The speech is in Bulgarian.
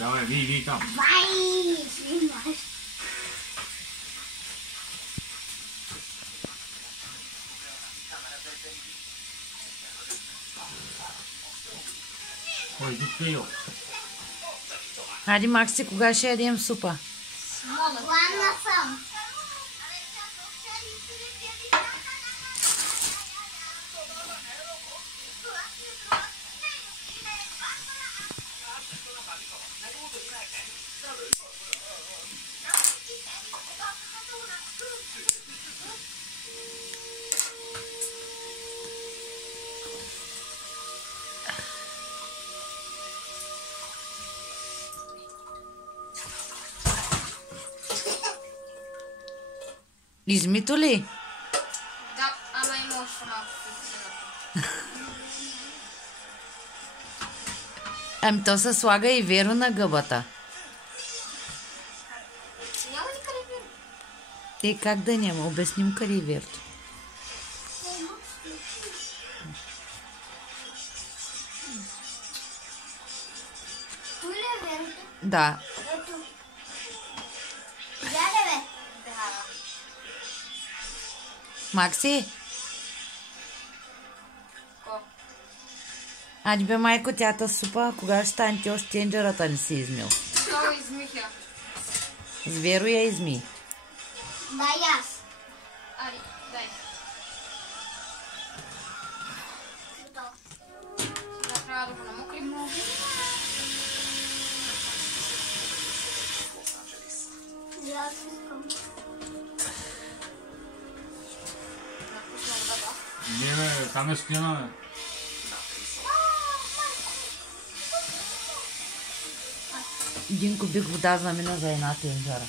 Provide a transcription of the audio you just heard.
Давай, вий там. Ой, иди пил. Хайде, Макси, кога ще ядем супа? Ладно съм. Измито ли? Да, ама има още малко причината. Ами то се слага и веро на гъбата. Няма ли карибир? Те как да няма? Обясним къде е верто. Той ли е верото? Да. Ето. Гледай, бе. Да. Макси, Ко? ади бе майко, тята супа, кога ще стане ти още тенджерата не си измил? Що измих я? С веро я изми. Дай аз. Ари, дай. Сега трябва да го намокрим много. Аз искам. Напусна водата. Не, бе, там е стена, бе. Един кубик вода замина за една тенджера.